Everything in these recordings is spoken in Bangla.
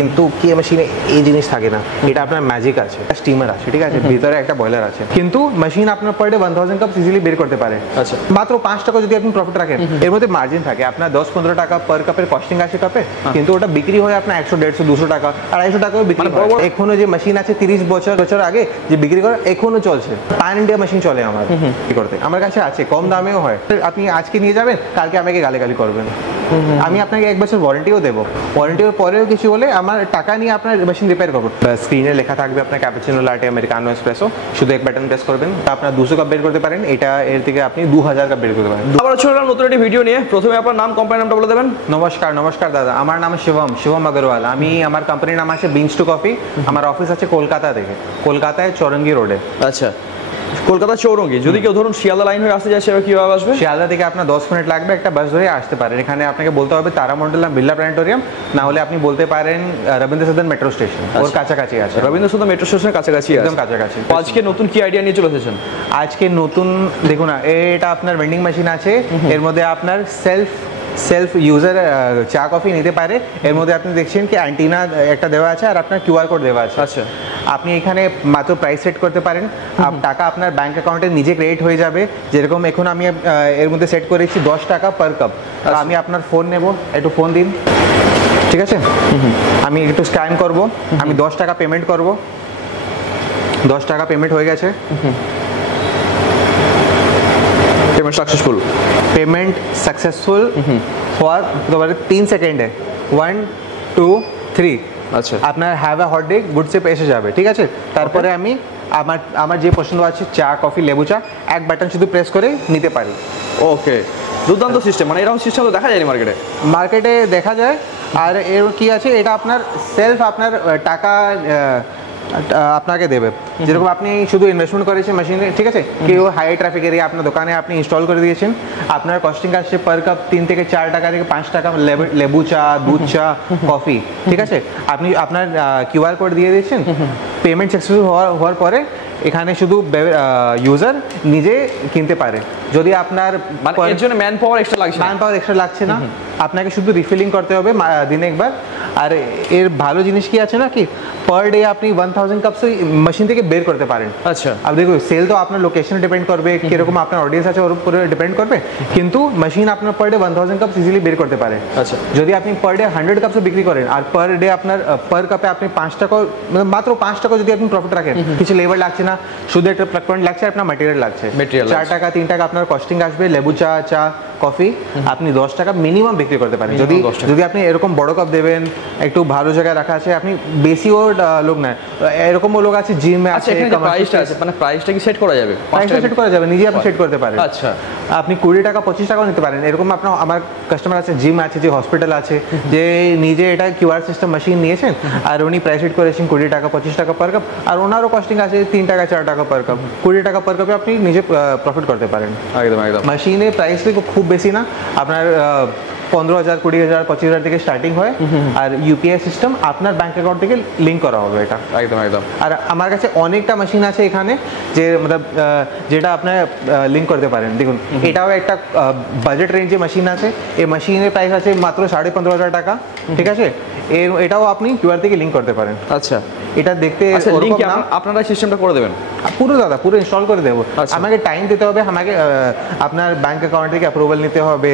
কিন্তু কি মেশিনে এই জিনিস থাকে না, এটা আপনার ম্যাজিক আছে, স্টিমার আছে, ঠিক আছে, ভিতরে একটা বয়লার আছে, কিন্তু মেশিন আপনার পার ডে 1000 কাপ ইজিলি বের করতে পারে। আচ্ছা, মাত্র 5 টাকা যদি আপনি প্রফিট রাখেন, এর মধ্যে মার্জিন থাকে আপনার 10-15 টাকা পার কাপের কস্টিং আছে কাপে, কিন্তু ওটা বিক্রি হয় আপনার 100-150-200 টাকা, 250 টাকাও বিক্রি হয়। এখনো যে মেশিন আছে 30 বছর আগে যে বিক্রি করে এখনো চলছে, প্যান ইন্ডিয়া মেশিন চলে আমার কি করতে, আমার কাছে আছে, কম দামেও হয়। আপনি আজকে নিয়ে যাবেন, কালকে আমাকে গালাগালি করবেন, আমি আপনাকে 1 বছর ওয়ারেন্টিও দেবো, ওয়ারেন্টির পরেও কিছু হলে আমার টাকা নিয়ে আপনার মেশিন রিপেয়ার করবো। স্ক্রিনে লেখা থাকবে আপনার ক্যাপুচিনো লাটে আমেরিকানো এসপ্রেসো, শুধু এক বাটন প্রেস করবেন, তা আপনার 200 কাপ বের করতে পারেন, এটা এর থেকে আপনি 2000 কাপ বের করতে পারেন। আবার চললাম নতুন একটি ভিডিও নিয়ে। প্রথমে আপনার নাম, কোম্পানির নামটা বলে দেবেন। নমস্কার দাদা, আমার নাম শিবম আগরওয়াল, আমি আমার কোম্পানির নাম আছে বিনস টু কফি, আমার অফিস আছে কলকাতা থেকে, কলকাতায় চৌরঙ্গি রোডে। আচ্ছা, কলকাতা চৌরঙ্গি। যদি কেউ ধরুন শিয়ালদা লাইন হয়ে আসতে চায়, সেটা কিভাবে আসবে? শিয়ালদা থেকে আপনার 10 মিনিট লাগবে, একটা বাস ধরে আসতে পারেন। এখানে আপনাকে বলতে হবে তারামণ্ডলম বিড়লা প্ল্যানেটোরিয়াম, না হলে আপনি বলতে পারেন রবীন্দ্র সদন মেট্রো স্টেশন, ওর কাছাকাছি আছে। রবীন্দ্র সদন মেট্রো স্টেশনের কাছাকাছি, একদম কাছাকাছি। আজকে নতুন কি আইডিয়া নিয়ে চলে এসেছেন? আজকে নতুন দেখুন না, এটা আপনার ভেন্ডিং মেশিন আছে, এর মধ্যে আপনার সেলফ ইউজার চা কফি নিতে পারে। এর মধ্যে আপনি দেখছেন কি অ্যান্টিনা একটা দেওয়া আছে আর আপনার কিউআর কোড দেওয়া আছে। আচ্ছা, আপনি এখানে মাত্র প্রাইস সেট করতে পারেন, টাকা আপনার ব্যাংক অ্যাকাউন্টে নিজে ক্রেডিট হয়ে যাবে। যেরকম এখন আমি এর মধ্যে সেট করেছি 10 টাকা পার কাপ। আমি আপনার ফোন নেব, একটু ফোন দিন, ঠিক আছে, আমি একটু স্ক্যান করব, আমি 10 টাকা পেমেন্ট করব, 10 টাকা পেমেন্ট হয়ে গেছে, পেমেন্ট সাকসেসফুল ফর 3 সেকেন্ডে 1 2 3। আচ্ছা, আপনার have a hot day good shape এসে যাবে, ঠিক আছে। তারপরে আমি আমার যে পছন্দ আছে চা কফি লেবু চা, এক বাটন শুধু প্রেস করে নিতে পারি। ওকে, দুর্দান্ত সিস্টেম। মানে এরকম সিস্টেম তো দেখা যায়নি মার্কেটে দেখা যায়। আর এর কি আছে, এটা আপনার সেলফ আপনার টাকা আপনাকে দেবে। যেরকম আপনি শুধু ইনভেস্টমেন্ট করেছেন মেশিনে, ঠিক আছে, কেউ হাই ট্রাফিক এরিয়া আপনার দোকানে আপনি ইনস্টল করে দিয়েছেন, আপনার কস্টিং আসছে পার কাপ 3 থেকে 4 টাকা থেকে 5 টাকা লেবু চা, দুধ চা, কফি, ঠিক আছে। আপনি আপনার কিউআর কোড দিয়ে দিয়েছেন, পেমেন্ট সাকসেসফুল হওয়ার পরে এখানে শুধু ইউজার নিজে কিনতে পারে। যদি আপনার এর জন্য ম্যান পাওয়ার এক্সট্রা লাগছে না, আপনাকে শুধু রিফিলিং করতে হবে দিনে একবার। আর এর ভালো জিনিস কি আছে না, কি পার ডে আপনি 1000 কাপস মেশিন থেকে বের করতে পারেন। আচ্ছা, अब देखो সেল তো আপনার লোকেশনে ডিপেন্ড করবে, কিরকম আপনার অডিয়েন্স আছে ওর উপরে ডিপেন্ড করবে, কিন্তু মেশিন আপনার পার ডে 1000 কাপস ইজিলি বের করতে পারে। আচ্ছা, যদি আপনি পার ডে 100 কাপস বিক্রি করেন আর পার ডে আপনার পার কাপে আপনি 5 টাকা, মাত্র 5 টাকা যদি আপনি প্রফিট রাখেন, কিছু লেবার লাগছে না, শুধু একটা প্লাগ পয়েন্ট লাগছে, আপনার ম্যাটেরিয়াল লাগছে, 4 টাকা 3 টাকা আপনার কস্টিং আসবে। লেবু চা কফি আপনি 10 টাকা মিনিমাম বিক্রি করতে পারেন। যদি আপনি এরকম বড় কাপ দেবেন, একটু ভালো জায়গায় রাখা আছে, আপনি বেশিও লোক না, এরকমও লোক আছে জিমে আছে, মানে প্রাইসটা কি সেট করা যাবে? প্রাইসটা সেট করা যাবে, নিজে আপনি সেট করতে পারেন। আচ্ছা, আপনি 20 টাকা 25 টাকাও নিতে পারেন। এরকম আপনার আমার কাস্টমার আছে, জিম আছে, যে হসপিটাল আছে, যে নিজে এটা কিউআর সিস্টেম মেশিন নিয়েছেন আর উনি প্রাইস সেট করেছেন 20 টাকা 25 টাকা পার কাপ, আর ওনারও কস্টিং আছে 3 টাকা 4 টাকা পার কাপ, 20 টাকা পার কাপে আপনি নিজে প্রফিট করতে পারেন। একদম মেশিনের প্রাইস খুব বেশি না, আপনার 15,000 20,000 25,000 থেকে স্টার্টিং হয়। আর ইউপিআই সিস্টেম আপনার ব্যাংক অ্যাকাউন্ট থেকে লিঙ্ক করা হবে এটা। একদম। আর আমার কাছে অনেকটা মেশিন আছে এখানে, যে মানে যেটা আপনার লিঙ্ক করতে পারেন। দেখুন, এটাও একটা বাজেট রেঞ্জে মেশিন আছে, এই মেশিনের প্রাইস আছে মাত্র 15,500 টাকা, ঠিক আছে। এটাও আপনি কিউআর থেকে লিঙ্ক করতে পারেন। আচ্ছা, এটা দেখতে আপনারা সিস্টেমটা করে দেবেন পুরো ইনস্টল করে দেবো। আমাকে টাইম দিতে হবে, আমাকে আপনার ব্যাংক অ্যাকাউন্ট থেকে অ্যাপ্রুভাল নিতে হবে,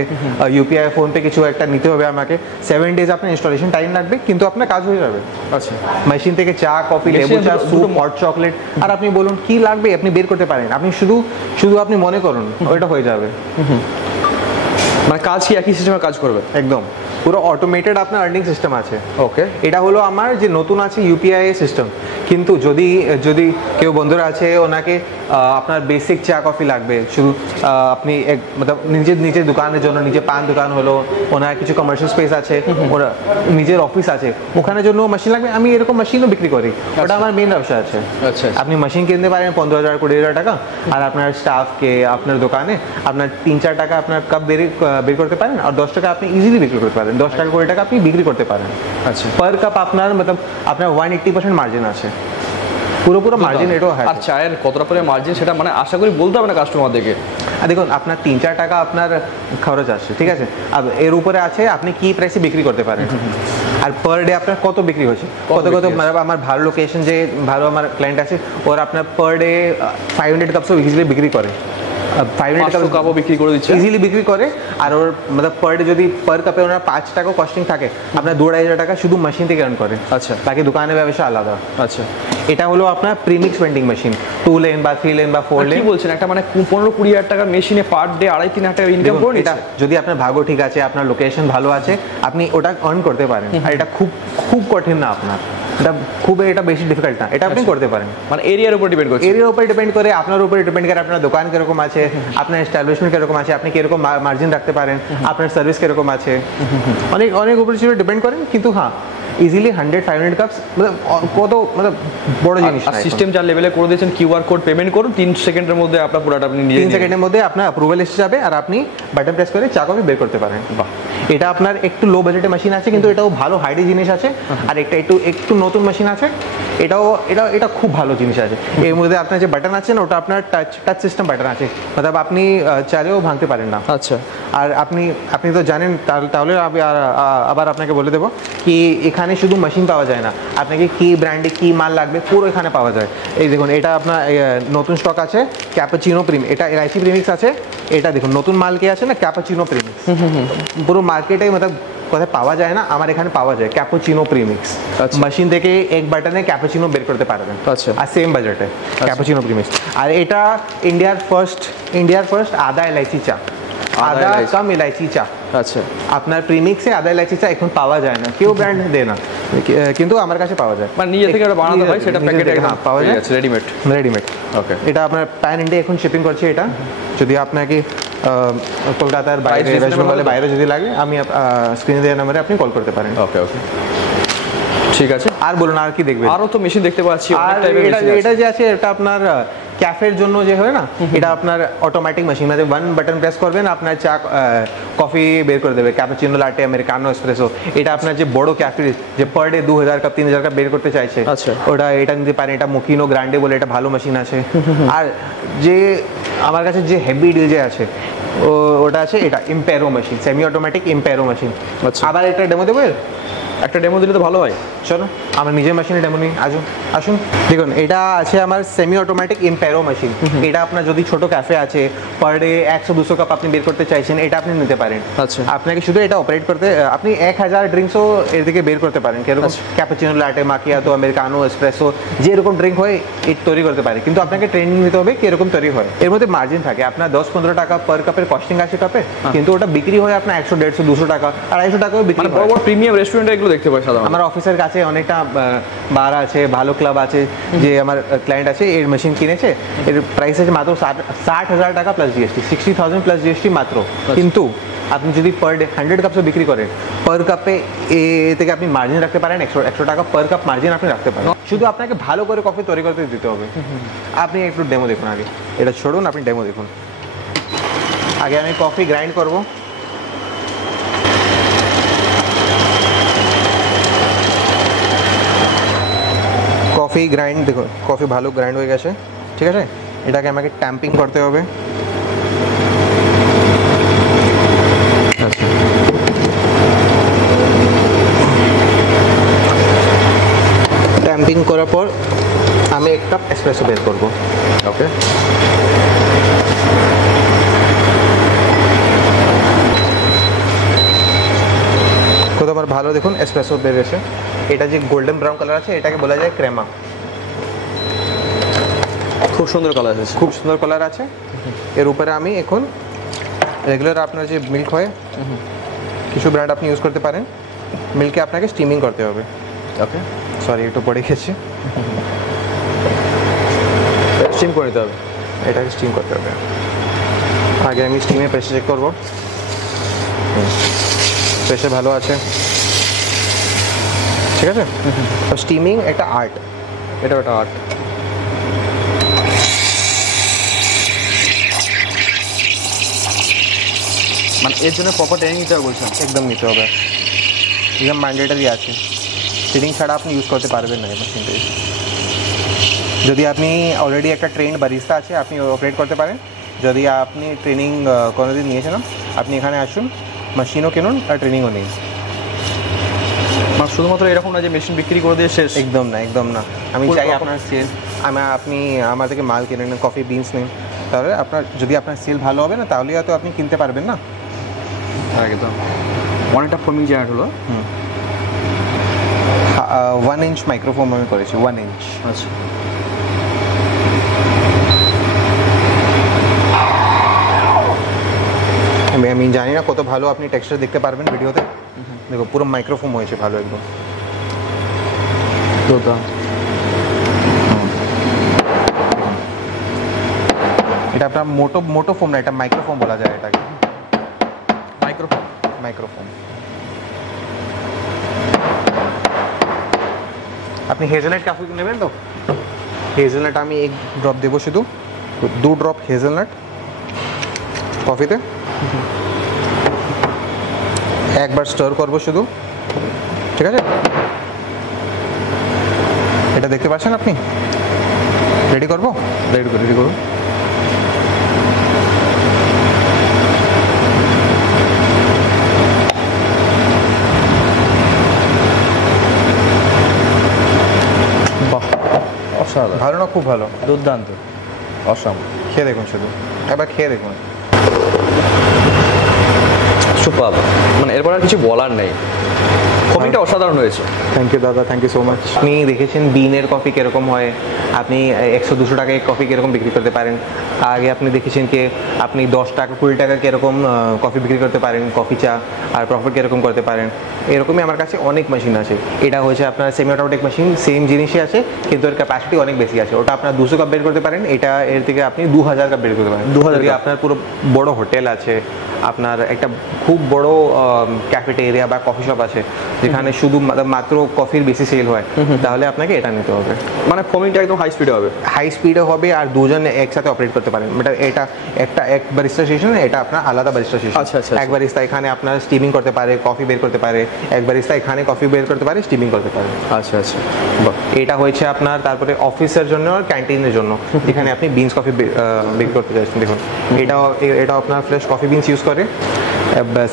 ইউপিআই ফোন পে কিছু একটা নিতে হবে আমাকে। 7 ডেজ আপনার ইনস্টলেশন টাইম লাগবে, কিন্তু আপনার কাজ হয়ে যাবে। আচ্ছা, মেশিন থেকে চা কফি লেবু চা স্যুপ হট চকলেট, আর আপনি বলুন কি লাগবে আপনি বের করতে পারেন। আপনি শুধু আপনি মনে করুন, ওইটা হয়ে যাবে। মানে কাজ কি একই সিস্টেমে কাজ করবে? একদম পুরো অটোমেটেড আপনার আর্নিং সিস্টেম আছে। ওকে, এটা হলো আমার যে নতুন আছে ইউপিআই সিস্টেম। কিন্তু যদি কেউ বন্ধুরা আছে, ওনাকে আপনার বেসিক চা কফি লাগবে, শুধু আপনি নিজের দোকানের জন্য, নিজের পান দোকান হলো, ওনার কিছু কমার্শিয়াল স্পেস আছে, ওরা নিজের অফিস আছে, ওখানের জন্য মেশিন লাগবে, আমি এরকম মেশিনও বিক্রি করি। ওটা আমার মেইন ব্যবসা আছে। আচ্ছা, আপনি মেশিন কিনতে পারেন 15,000 20,000 টাকা, আর আপনার স্টাফকে আপনার দোকানে আপনার 3-4 টাকা আপনার কাপ বের করতে পারেন, আর 10 টাকা আপনি ইজিলি বিক্রি করতে পারেন। 10 টাকা 20 টাকা আপনি বিক্রি করতে পারেন। আচ্ছা, পার কাপ আপনার আপনার 180% মার্জিন আছে, পুরো মার্জিন। এটাও হয়। আর চায়ের কতটা পরে মার্জিন সেটা মানে আশা করি বলতে হবে না কাস্টমারদেরকে। দেখুন, আপনার 3-4 টাকা আপনার খরচ আসছে, ঠিক আছে, আর এর উপরে আছে আপনি কি প্রাইসে বিক্রি করতে পারেন। আর পার ডে আপনার কত বিক্রি হচ্ছে, কত কত মানে আমার ভালো লোকেশন যে ভালো আমার ক্লায়েন্ট আছে ওর আপনার পার ডে 500 কাপসও ইজিলি বিক্রি করে, 500 কাপও বিক্রি করে দিচ্ছে ইজিলি বিক্রি করে। আর ওর মানে পার ডে যদি পার কাপে ওনার 5 টাকা কস্টিং থাকে, আপনার 2-2.5 টাকা শুধু মেশিন থেকে আর্ন করে। আচ্ছা, বাকি দোকানে ব্যবসা আলাদা। আচ্ছা, এটা হলো আপনার প্রিমিক্স ভেন্ডিং মেশিন, 2 লেন বা 3 লেন বা 4 লেন। কি বলছেন, একটা মানে 15-20 হাজার টাকার মেশিনে পার ডে 2.5-3 হাজার টাকা ইনকাম করে এটা যদি আপনার ভাগ্য ঠিক আছে, আপনার লোকেশন ভালো আছে, আপনি ওটা আর্ন করতে পারেন। আর এটা খুব খুব কঠিন না, আপনার এটা বেশি ডিফিকাল্ট না, এটা আপনি করতে পারেন। মানে এরিয়ার উপর ডিপেন্ড করে, এরিয়ার উপর ডিপেন্ড করে, আপনার উপর ডিপেন্ড করে, আপনার দোকান কিরকম আছে, আপনার এস্টাবলিশমেন্ট কিরকম আছে, আপনি কিরকম মার্জিন রাখতে পারেন, আপনার সার্ভিস কিরকম আছে, অনেক অনেক উপর ডিপেন্ড করেন। কিন্তু হ্যাঁ, ইজিলি 100-500 কাপস কত বড় জিনিস না। সিস্টেম যার লেভেলে করে দিয়েছেন, কিউআর কোড পেমেন্ট করুন, 3 সেকেন্ডের মধ্যে আপনার পুরোটা আপনি নিয়ে 3 সেকেন্ডের মধ্যে আপনার অ্যাপ্রুভাল এসে যাবে, আর আপনি বাটন প্রেস করে চা কফি বের করতে পারেন। বাহ, এটা আপনার একটু লো বাজেটের মেশিন আছে, কিন্তু এটাও ভালো হাইডি জিনিস আছে। আর একটা একটু নতুন মেশিন আছে, এটা খুব ভালো জিনিস আছে। এর মধ্যে আপনার যে বাটন আছে না, ওটা আপনার টাচ সিস্টেম বাটন আছে, মতলব আপনি চাইলেও ভাঙতে পারেন না। আচ্ছা, আর আপনি তো জানেন, তাহলে আবার আপনাকে বলে দেবো কি এখানে শুধু মেশিন পাওয়া যায় না, আপনাকে কি ব্র্যান্ডে কি মাল লাগবে পুরো এখানে পাওয়া যায়। এই দেখুন, এটা আপনার নতুন স্টক আছে ক্যাপাচিনো প্রিমিক্স, এটা এলআইসি প্রিমিক্স আছে। এটা দেখুন নতুন মাল কে আছে না, ক্যাপাচিনো প্রিমিক্স। পুরো মার্কেটে মতলব কোথায় পাওয়া যায় না, আমার এখানে পাওয়া যায় ক্যাপাচিনো প্রিমিক্স। মেশিন থেকে এক বাটনে ক্যাপাচিনো বের করতে পারবেন। আচ্ছা, আর সেম বাজেটে ক্যাপাচিনো প্রিমিক্স। আর এটা ইন্ডিয়ার ফার্স্ট আদা এলাইচি চা, আদা কম ইলাইচি চা। আচ্ছা, আপনার প্রিমিক্সে আদা ইলাইচি চা এখন পাওয়া যায় না, কেউ ব্র্যান্ড দেয় না, কিন্তু আমার কাছে পাওয়া যায়। মানে নিজে থেকে বানাতে হয়, সেটা প্যাকেটে একদম পাওয়া যায়, রেডিমেড। ওকে, এটা আপনার প্যান ইন্ডিয়া এখন শিপিং করছে। এটা যদি আপনাকে কলকাতার বাইরে, ওয়েস্ট বেঙ্গলের বাইরে যদি লাগে, আমি স্ক্রিনে দেওয়া নম্বরে আপনি কল করতে পারেন। ওকে, ঠিক আছে। আর বলুন, আর কি দেখবেন? আরও তো মেশিন দেখতে পাচ্ছি, এটা যে আছে, এটা আপনার ক্যাফের জন্য যে হয় না, এটা আপনার অটোমেটিক মেশিন, মানে 1 বাটন প্রেস করবেন, আপনার চা কফি বের করে দেবে, ক্যাপাচিনো, লাটে, আমেরিকানো, এসপ্রেসো। এটা আপনার যে বড় ক্যাফে যে পার ডে 2000 কাপ 3000 কাপ বের করতে চাইছে, এটা নিতে পারেন। এটা মুকিনো গ্রান্ডে বলে এটা ভালো মেশিন আছে। আর যে আমার কাছে যে হেভি ডিল যে আছে, ওটা আছে, এটা ইম্পেরো মেশিন, সেমি অটোমেটিক ইম্পেরো মেশিন। আবার এটা ডেমো দেবো, একটা ডেমো দিলে তো ভালো হয়। চলো আমার নিজের মেশিনে ডেমো নিই, আসুন। দেখুন, এটা আছে আমার সেমি অটোমেটিক ইম্পেরো মেশিন। এটা আপনার যদি ছোট ক্যাফে আছে, পার ডে 100-200 কাপ আপনি বের করতে চাইছেন, এটা আপনি নিতে পারেন। আচ্ছা, আপনাকে শুধু এটা অপারেট করতে, আপনি 1000 ড্রিঙ্কসও এর থেকে বের করতে পারেন। কিরকম ক্যাপাচিনো, লাটে, মাকিয়াতো, আমেরিকানো, এসপ্রেসো, যেরকম ড্রিঙ্ক হয় এটা তৈরি করতে পারে, কিন্তু আপনাকে ট্রেনিং নিতে হবে কিরকম তৈরি হয়। এর মধ্যে মার্জিন থাকে, আপনার 10-15 টাকা পার কাপের কস্টিং আছে কাপে, কিন্তু ওটা বিক্রি হয় আপনার 100-150-200 টাকা, 250 টাকাও বিক্রি হয়। বড় প্রিমিয়াম রেস্টুরেন্টে এগুলো দেখতে পাই সাধারণত। আমার অফিসের কাছে অনেকটা বার আছে, ভালো ক্লাব আছে, যে আমার ক্লায়েন্ট আছে এর মেশিন কিনেছে, এর প্রাইস আছে মাত্র 60,000 টাকা প্লাস জিএসটি, 60,000 প্লাস জিএসটি মাত্র। কিন্তু আপনি যদি পার ডে 100 কাপসও বিক্রি করেন, পার কাপে এ থেকে আপনি মার্জিন রাখতে পারেন, 100 টাকা পার কাপ মার্জিন আপনি রাখতে পারেন। শুধু আপনাকে ভালো করে কফি তৈরি করতে দিতে হবে। আপনি একটু ডেমো দেখুন, আগে এটা छोड़ুন, আপনি ডেমো দেখুন। আগে আমি কফি গ্রাইন্ড করব। কফি গ্রাইন্ড, দেখুন কফি ভালো গ্রাইন্ড হয়ে গেছে, ঠিক আছে। এটাকে আমাকে ট্যাম্পিং করতে হবে। ট্যাম্পিং করার পর আমি এক কাপ এসপ্রেসো বের করব। ওকে, কত আমার ভালো দেখুন এসপ্রেসো বের গেছে। এটা যে গোল্ডেন ব্রাউন কালার আছে, এটাকে বলা যায় ক্রেমা। খুব সুন্দর কালার আছে, খুব সুন্দর কালার আছে। এর উপরে আমি এখন রেগুলার আপনার যে মিল্ক হয়, কিছু ব্র্যান্ড আপনি ইউজ করতে পারেন। মিল্কে আপনাকে স্টিমিং করতে হবে। ওকে, সরি একটু পড়ে গেছে, স্টিম করে নিতে হবে। এটাকে স্টিম করতে হবে। আগে আমি স্টিমে প্রেশার চেক করবো, প্রেশার ভালো আছে, ঠিক আছে। স্টিমিং একটা আর্ট, এটা একটা আর্ট। মানে এর জন্য প্রপার ট্রেনিং নিতে হবে বলছেন? একদম নিতে হবে, একদম ম্যান্ডেটারি আছে। ট্রেনিং ছাড়া আপনি ইউজ করতে পারবেন না এই মেশিনটি। যদি আপনি অলরেডি একটা ট্রেন্ড বারিস্তা আছে, আপনি অপারেট করতে পারেন। যদি আপনি ট্রেনিং কোনোদিন নিয়েছেন, আপনি এখানে আসুন, মেশিনও কিনুন আর ট্রেনিংও নিন। মানে শুধুমাত্র এরকম না যে মেশিন বিক্রি করে দিয়ে শেষ। একদম না, একদম না। আমি Full চাই proper আপনার সেল, আপনি আমার থেকে মাল কিনে নেন, কফি বিনস নেন, তাহলে যদি আপনার সেল ভালো হবে না, তাহলে হয়তো আপনি কিনতে পারবেন না। একদম অনেকটা ফোমিং জেনারেট হলো। 1 ইঞ্চ মাইক্রোফোন আমি করেছি, 1 ইঞ্চ। আচ্ছা, আমি জানি না কত ভালো আপনি টেক্সচার দেখতে পারবেন ভিডিওতে। দেখো পুরো মাইক্রোফোন হয়েছে ভালো একদম। এটা আপনার মোটো ফোম না, এটা মাইক্রোফোন বলা যায় এটাকে। মাইক্রোফোন। আপনি হেজেলনাট কফি নেবেন তো? হেজেলনাট আমি 1 ড্রপ দেবো, শুধু 2 ড্রপ হেজেলনাট কফিতে। একবার স্টার করবো শুধু, ঠিক আছে? এটা দেখতে পাচ্ছেন আপনি? রেডি করবো? রেডি করুন। বাহ, অসাধারণ, ভালো না? খুব ভালো, দুর্দান্ত, অসাধারণ। খেয়ে দেখুন, শুধু একবার খেয়ে দেখুন। সুপার, মানে এরপর আর কিছু বলার নেই, কফিটা অসাধারণ হয়েছে। থ্যাংক ইউ দাদা, থ্যাংক ইউ সো মাচ। আপনি দেখেছেন বিনের কফি কিরকম হয়, আপনি 100-200 টাকায় কফি কিরকম বিক্রি করতে পারেন। আগে আপনি দেখেছেন কি আপনি 10 টাকা 20 টাকা কিরকম কফি বিক্রি করতে পারেন, কফি চা, আর প্রফিট কিরকম করতে পারেন। এরকমই আমার কাছে অনেক মেশিন আছে। এটা হচ্ছে আপনার সেমি অটোমেটিক মেশিন, সেম জিনিসই আছে কিন্তু এর ক্যাপাসিটি অনেক বেশি আছে। ওটা আপনার 200 কাপ বের করতে পারেন, এটা এর থেকে আপনি 2000 কাপ বের করতে পারেন। 2000 কাপ। আপনার পুরো বড় হোটেল আছে, আপনার একটা খুব বড় ক্যাফেটেরিয়া বা কফি শপ আছে যেখানে শুধু মাত্র কফির বেশি সেল হয়, তাহলে আপনাকে এটা নিতে হবে। মানে ফোমিংটা একদম হাই স্পিডে হবে। হাই স্পিডে হবে আর দুজন একসাথে অপারেট করতে পারেন। এটা এক বারিস্টা স্টেশন, এটা আপনার আলাদা বারিস্টা স্টেশন। আচ্ছা। এক বারিস্তা এখানে আপনার স্টিমিং করতে পারে, কফি বের করতে পারে। এক বারিস্তা এখানে কফি বের করতে পারে, স্টিমিং করতে পারে। আচ্ছা। এটা হয়েছে আপনার তারপরে অফিসের জন্য আর ক্যান্টিনের জন্য, যেখানে আপনি বিনস কফি বের করতে চাইছেন। দেখুন এটা আপনার ফ্রেশ কফি বিনস ইউজ করে।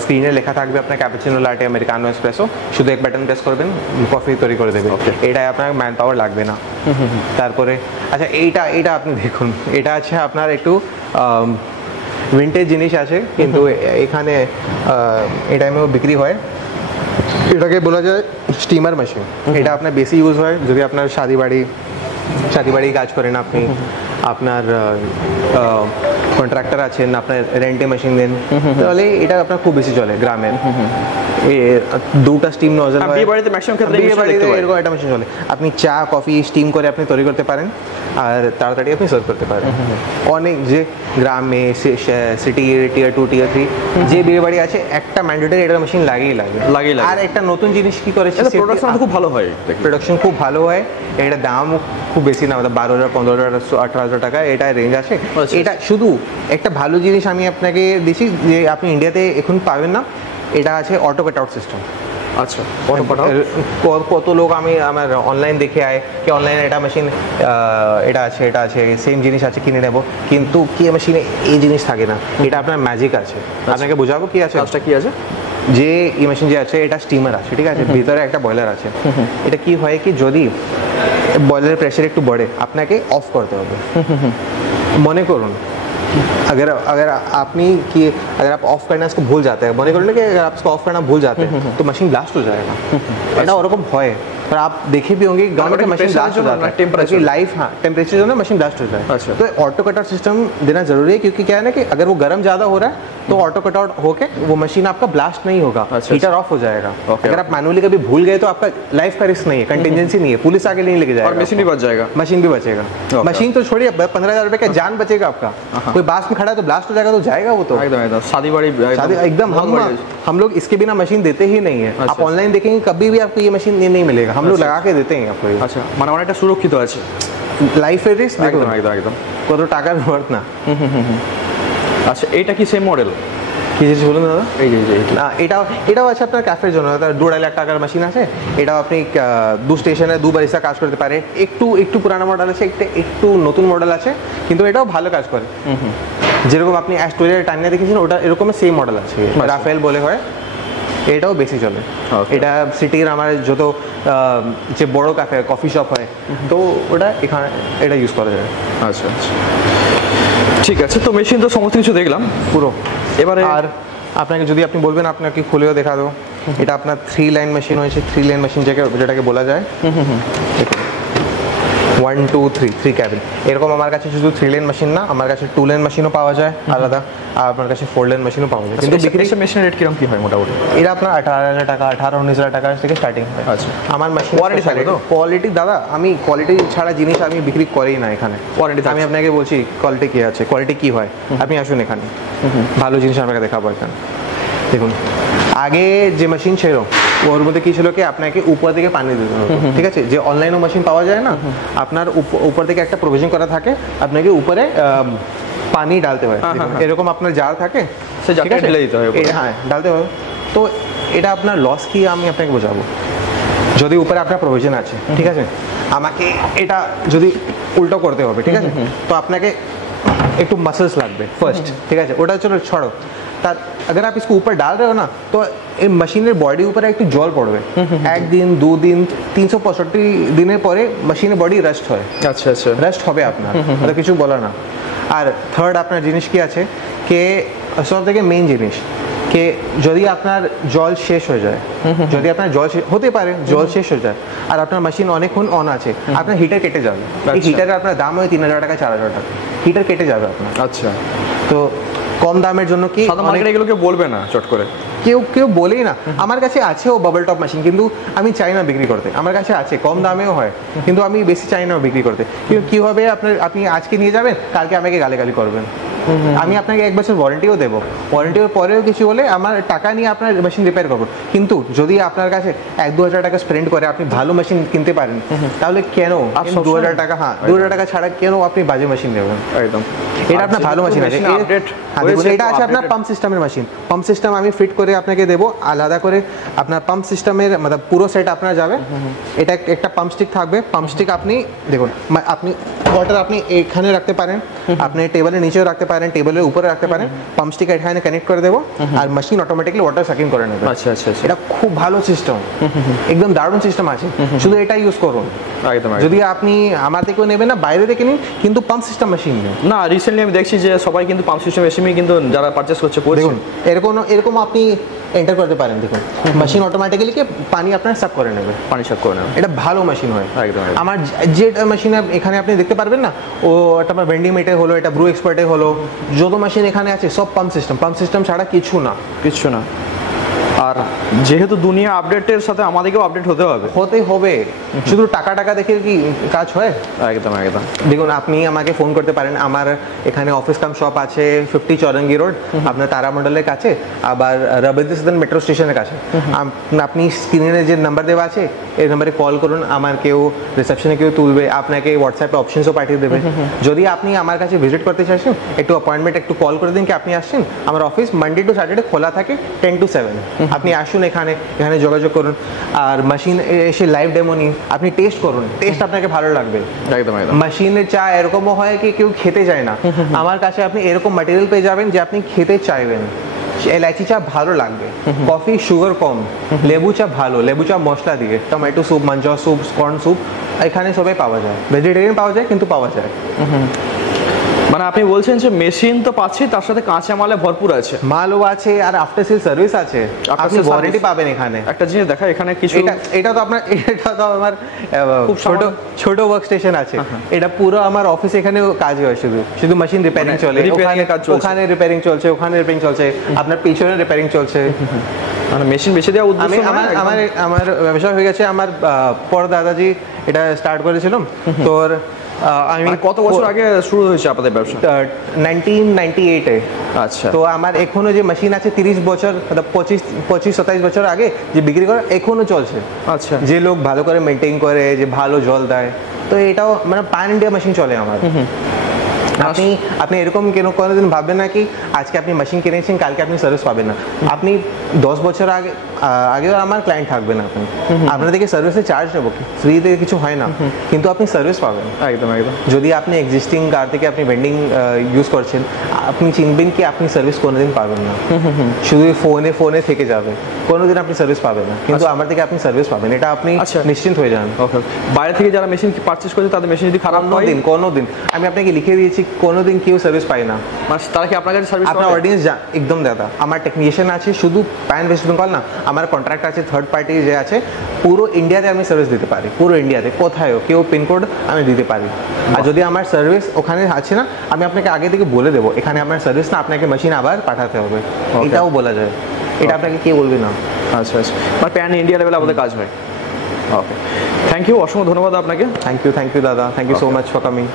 স্ক্রিনে লেখা থাকবে আপনার ক্যাপুচিনো, লাটে, আমেরিকানো, এসপ্রেসো, শুধু এক বাটন প্রেস করবেন, কফি তৈরি করে দেবে। এটাই আপনার ম্যান পাওয়ার লাগবে না। তারপরে আচ্ছা এইটা আপনি দেখুন, এটা আছে আপনার একটু ভিন্টেজ জিনিস আছে, কিন্তু এখানে এটা টাইমেও বিক্রি হয়। এটাকে বলা যায় স্টিমার মেশিন। এটা আপনার বেশি ইউজ হয় যদি আপনার শাদি বাড়ি কাজ করেন আপনি, আপনার কন্ট্রাক্টর আছেন, আপনার রেন্টে মেশিন দেন, তাহলে এটা আপনার খুব বেশি চলে গ্রামের। দুটা স্টিম নজল হয়, বিয়ে বাড়িতে ম্যাক্সিমাম ক্ষেত্রে এরকম একটা মেশিন চলে। আপনি চা কফি স্টিম করে আপনি তৈরি করতে পারেন আর তাড়াতাড়ি আপনি সার্ভ করতে পারেন। অনেক যে গ্রামে, সিটি টিয়ার 2 টিয়ার 3 যে বিয়ে বাড়ি আছে, একটা ম্যান্ডেটরি এটা মেশিন লাগেই লাগে। আর একটা নতুন জিনিস কি করেছে, প্রোডাকশন খুব ভালো হয়। প্রোডাকশন খুব ভালো হয়। এটা দাম খুব বেশি না, 12,000 15,000 18,000 টাকা এটা রেঞ্জ আছে। এটা শুধু একটা ভালো জিনিস আমি আপনাকে দিচ্ছি যে আপনি ইন্ডিয়াতে এখন পাবেন না, এটা আছে অটো কাট আউট সিস্টেম। আচ্ছা, কত লোক আমি আমার অনলাইন দেখে আয় কি অনলাইনে এটা মেশিন এটা আছে সেম জিনিস আছে কিনে নেব, কিন্তু কি মেশিনে এই জিনিস থাকে না। এটা আপনার ম্যাজিক আছে, আপনাকে বোঝাবো কি আছে। কি আছে যে এই মেশিন যে আছে এটা স্টিমার আছে, ঠিক আছে, ভিতরে একটা বয়লার আছে। এটা কি হয় কি যদি বয়লারের প্রেশার একটু बढ़े আপনাকে অফ করতে হবে। মনে করুন अगर आप ऑफ करना इसको भूल जाते हैं, मने करें कि अगर आप इसको ऑफ करना भूल जाते हैं तो मशीन ब्लास्ट हो जाएगा। এটা ওরকম হয়, पर आप देखे भी होंगे गाँव में मशीन ब्लास्ट हो जाता है, टेम्परेचर लाइफ, हाँ टेम्परेचर जो है मशीन ब्लास्ट हो जाए। तो ऑटो कट आउट सिस्टम देना जरूरी है, क्योंकि क्या है ना कि अगर वो गर्म ज़्यादा हो रहा है तो ऑटो कट आउट होके वो मशीन आपका ब्लास्ट नहीं होगा, हीटर ऑफ हो जाएगा। अगर आप मैनुअली कभी भूल गए तो आपका लाइफ का रिस्क नहीं है, कंटिजेंसी नहीं है, पुलिस आगे नहीं लेके जाएगा, मशीन भी बच जाएगा। मशीन भी बचेगा। मशीन तो छोड़िए, 15,000 रुपए का जान बचेगा आपका। कोई बास में खड़ा है तो ब्लास्ट हो जाएगा तो जाएगा वो तो एकदम शादी बाड़ी एकदम। हम लोग इसके बिना मशीन देते ही नहीं है। आप ऑनलाइन देखेंगे कभी भी आपको ये मशीन नहीं मिलेगा, हम लोग लगा के देते हैं आपको। আচ্ছা, মানে অনেকটা সুরক্ষিত আছে, লাইফের রিস্ক একদম কত টাকার ওয়ার্থ না। আচ্ছা, এটা কি সেম মডেল? কি জিনিস বলুন দাদা? এই যে না, এটাও আছে আপনার ক্যাফের জন্য। 2.5 লাখ টাকার মেশিন আছে। এটাও আপনি 2 স্টেশনে 2 বারিস্তা কাজ করতে পারে। একটু পুরানো মডেল আছে, একটু নতুন মডেল আছে, কিন্তু এটাও ভালো কাজ করে। যেরকম আপনি অ্যাস্টোরিয়ার টাইনে দেখেছেন ওটা এরকম সেম মডেল আছে, রাফেল বলে হয়। এটাও বেশি চলে। এটা সিটির আমার যত যে বড় ক্যাফে কফি শপ হয় তো ওটা এখানে এটা ইউজ করা যায়। আচ্ছা আচ্ছা, ঠিক আছে। তো মেশিন তো সমস্ত কিছু দেখলাম পুরো। এবারে আর আপনাকে যদি আপনি বলবেন আপনাকে খুলেও দেখা দেবো। এটা আপনার 3 লাইন মেশিন হয়েছে, 3 লাইন মেশিন যেটাকে বলা যায় 1 2 3 ক্যাবিন। এরকম আমার কাছে শুধু 3 লাইন মেশিন না, আমার কাছে 2 লাইন মেশিনও পাওয়া যায় আলাদা, আর আপনার কাছে 4 লাইন মেশিনও পাওয়া যায়। কিন্তু বিক্রি মেশিনের রেট কিরকম কি হয় মোটামুটি? এটা আপনার 18,000 টাকা 18-19,000 টাকা থেকে স্টার্টিং হয়। আচ্ছা, আমার মেশিন কোয়ালিটি থাকে তো? কোয়ালিটি দাদা, আমি কোয়ালিটি ছাড়া জিনিস আমি বিক্রি করি না এখানে। কোয়ালিটি আমি আপনাকে বলছি কোয়ালিটি কি আছে, কোয়ালিটি কি হয়। আপনি আসুন এখানে, ভালো জিনিস আপনাকে দেখাবো এখানে। দেখুন, আগে যে মেশিন ছিল ওর মধ্যে কি ছিল কি আপনাকে উপর থেকে পানি দিতে হতো, ঠিক আছে? যে অনলাইনও মেশিন পাওয়া যায় না, আপনার উপর থেকে একটা প্রভিশন করা থাকে, আপনাকে উপরে পানি ডালতে হয়। এরকম আপনার জার থাকে, সে জারটা ঢেলে দিতে হয়। হ্যাঁ, ডালতে হয়। তো এটা আপনার লস কি আমি আপনাকে বোঝাবো। যদি উপরে আপনার প্রভিশন আছে, ঠিক আছে, আমাকে এটা যদি উল্টো করতে হবে, ঠিক আছে, তো আপনাকে একটু মাসल्स লাগবে ফার্স্ট, ঠিক আছে? ওটা চলো छोड़ो। তার अगर आप इसको ऊपर डाल रहे हो ना तो এই মেশিনের বডি উপরে একটু জল পড়বে। একদিন 2 দিন 365 দিনের পরে মেশিনের বডি রাস্ট হয়। আচ্ছা আচ্ছা, রাস্ট হবে আপনার, এটা কিছু বলা না। আর থার্ড আপনার জিনিস কি আছে কে সব থেকে মেইন জিনিস কে যদি আপনার জল শেষ হয়ে যায়, যদি আপনার জল হতে পারে জল শেষ হয়ে যায় আর আপনার মেশিন অনেকক্ষণ অন আছে, আপনার হিটার কেটে যাবে। এই হিটারের আপনার দাম হয় 3,000 টাকা 4,000 টাকা, হিটার কেটে যাবে আপনার। আচ্ছা, তো কম দামের জন্য কি মার্কেটে এগুলো কেউ বলবে না চট করে, কেউ বলেই না। আমার কাছে আছে ও বাবল টপ মেশিন, কিন্তু আমি চাই না বিক্রি করতে। আমার কাছে আছে, কম দামেও হয়, কিন্তু আমি বেশি চাই না বিক্রি করতে। কিন্তু কি হবে, আপনি আজকে নিয়ে যাবেন, কালকে আমাকে গালাগালি করবেন। আমি আপনাকে 1 বছর ওয়ারেন্টিও দেবো, ওয়ারেন্টির পরেও কিছু হলে আমার টাকা নিয়ে আপনার মেশিন রিপেয়ার করবো। কিন্তু যদি আপনার কাছে 1-2 হাজার টাকা স্পেন্ড করে আপনি ভালো মেশিন কিনতে পারেন, তাহলে কেন 2,000 টাকা, হ্যাঁ 2,000 টাকা ছাড়া কেন আপনি বাজে মেশিন নেবেন? একদম। এটা আপনার ভালো মেশিন আছে, এটা আছে আপনার পাম্প সিস্টেমের মেশিন। পাম্প সিস্টেম আমি ফিট করে আপনাকে দেবো আলাদা করে। আপনার পাম্প সিস্টেমের মানে পুরো সেট আপনার যাবে। এটা একটা পাম্প স্টিক থাকবে। পাম্প স্টিক আপনি দেখুন, আপনি ওয়াটার আপনি এখানে রাখতে পারেন, আপনি টেবিলের নিচেও রাখতে পারেন, টেবিলের উপরে রাখতে পারেন। পাম্প স্টিক এখানে কানেক্ট করে দেবো আর মেশিন অটোমেটিকলি ওয়াটার সাকিং করে নেবে। আচ্ছা আচ্ছা, এটা খুব ভালো সিস্টেম, একদম দারুণ সিস্টেম আছে। শুধু এটা ইউজ করুন। একদম। যদি আপনি আমার থেকেও নেবেন না, বাইরে থেকে নিন, কিন্তু পাম্প সিস্টেম মেশিন নিন। না, রিসেন্টলি আমি দেখছি যে সবাই কিন্তু পাম্প সিস্টেম মেশিনই কিন্তু যারা পারচেজ করছে। দেখুন, এরকম আপনি এন্টার করতে পারেন। দেখুন, মেশিন অটোমেটিক্যালি পানি আপনার সাফ করে নেবে, পানি সাফ করে নেবে। এটা ভালো মেশিন হয় একদম। আমার যে মেশিন এখানে আপনি দেখতে পারবেন না, ও এটা আমার ভেন্ডিং মেটে হলো, এটা ব্রু এক্সপার্টে হলো, যত মেশিন এখানে আছে সব পাম্প সিস্টেম ছাড়া কিছু না। আর যেহেতু দুনিয়া আপডেটের সাথে আমাদেরকেও আপডেট হতে হবে। শুধু টাকা দেখে কি কাজ হয়? একদম। দেখুন, আপনি আমাকে ফোন করতে পারেন। আমার এখানে অফিস কাম শপ আছে 50 চৌরঙ্গি রোড, আপনার তারামণ্ডলের কাছে, আবার রবীন্দ্র সদন মেট্রো স্টেশনের কাছে। আপনি স্ক্রিনে যে নাম্বার দেওয়া আছে এই নাম্বারে কল করুন, আমার কেউ রিসেপশনে কেউ তুলবে, আপনাকে হোয়াটসঅ্যাপে অপশনসও পাঠিয়ে দেবে। যদি আপনি আমার কাছে ভিজিট করতে চাইছেন, একটু অ্যাপয়েন্টমেন্ট একটু কল করে দিন কি আপনি আসছেন। আমার অফিস মানডে টু স্যাটারডে খোলা থাকে 10 to 7। আপনি আসুন, এখানে যোগাযোগ করুন, আর মেশিন এসে লাইভ ডেমো নিন, আপনি টেস্ট করুন, টেস্ট আপনাকে ভালো লাগবে। একদম। মেশিনের চা এরকমও হয় কি কেউ খেতে চায় না, আমার কাছে আপনি এরকম ম্যাটেরিয়াল পেয়ে যাবেন যে আপনি খেতে চাইবেন। এলাচি চা ভালো লাগবে, কফি সুগার কম, লেবু চা ভালো, লেবু চা মশলা দিয়ে, টমেটো স্যুপ, মঞ্জা স্যুপ, কর্ন স্যুপ এখানে সবাই পাওয়া যায়। ভেজিটেরিয়ান পাওয়া যায়, কিন্তু পাওয়া যায়। মানে আপনি বলছেন যে মেশিন তো পাচ্ছি, তার সাথে কাঁচা মালে ভরপুর আছে, মালও আছে, আর আফটার সেল সার্ভিস আছে। আপনি ওয়ারেন্টি পাবেন এখানে। একটা জিনিস দেখা, এখানে কিছু এটা তো আমার খুব ছোট ওয়ার্ক স্টেশন আছে। এটা পুরো আমার অফিস, এখানে কাজ হয়, শুধু মেশিন রিপেয়ারিং চলে, ওখানে রিপেয়ারিং চলছে, ওখানে রিপেয়ারিং চলছে, আপনার পিছনে রিপেয়ারিং চলছে। মানে মেশিন বেশি দেওয়া উদ্দেশ্য আমার ব্যবসা হয়ে গেছে। আমার পর দাদাজি এটা স্টার্ট করেছিলাম। তোর আমি কত বছর আগে শুরু হয়েছে আপনাদের ব্যবসা? 1998-এ। আচ্ছা। তো আমার এখনো যে মেশিন আছে 30 বছর, 25-27 বছর আগে যে বিক্রি করে এখনো চলছে। আচ্ছা। যে লোক ভালো করে মেনটেন করে, যে ভালো জল দেয়, তো এটাও মানে প্যান ইন্ডিয়া মেশিন চলে আমার। আপনি আপনি এরকম কেন কোনোদিন ভাববেন না কি আজকে আপনি মেশিন কিনেছেন কালকে আপনি সার্ভিস পাবেন না। আপনি 10 বছর আগেও আমার ক্লায়েন্ট থাকবেন, আপনি আপনাদেরকে সার্ভিসে চার্জ নেবো, ফ্রিতে কিছু হয় না, কিন্তু আপনি সার্ভিস পাবেন। একদম একদম। যদি আপনি এক্সিস্টিং কার থেকে আপনি ভেন্ডিং ইউজ করছেন, আপনি চিনবেন কি আপনি সার্ভিস কোনোদিন পাবেন না, শুধু ফোনে ফোনে থেকে যাবে, কোনোদিন আপনি সার্ভিস পাবেন না। কিন্তু আমার থেকে আপনি সার্ভিস পাবেন, এটা আপনি নিশ্চিন্ত হয়ে যান। ওকে, বাইরে থেকে যারা মেশিন পারচেজ করছে তাদের মেশিন যদি খারাপ হয়, কোনোদিন আমি আপনাকে লিখে দিয়েছি কোনোদিন কেউ সার্ভিস পায় না। মানে তারা কি আপনার কাছে সার্ভিস? আপনার অডিয়েন্স একদম দাদা, আমার টেকনিশিয়ান আছে শুধু প্যান ওয়েস্ট বেঙ্গল না, আমার কন্ট্রাক্ট আছে থার্ড পার্টি যে আছে, পুরো ইন্ডিয়াতে আমি সার্ভিস দিতে পারি, পুরো ইন্ডিয়াতে কোথায়ও কেউ পিনকোড আমি দিতে পারি। আর যদি আমার সার্ভিস ওখানে আছে না, আমি আপনাকে আগে থেকে বলে দেবো এখানে আপনার সার্ভিস না, আপনাকে মেশিন আবার পাঠাতে হবে, এটাও বলা যায়। এটা আপনাকে কে বলবে না। আচ্ছা আচ্ছা, মানে প্যান ইন্ডিয়া লেভেলে আমাদের কাজ হয়। ওকে, থ্যাংক ইউ, অসংখ্য ধন্যবাদ আপনাকে। থ্যাংক ইউ দাদা, thank you so much for coming.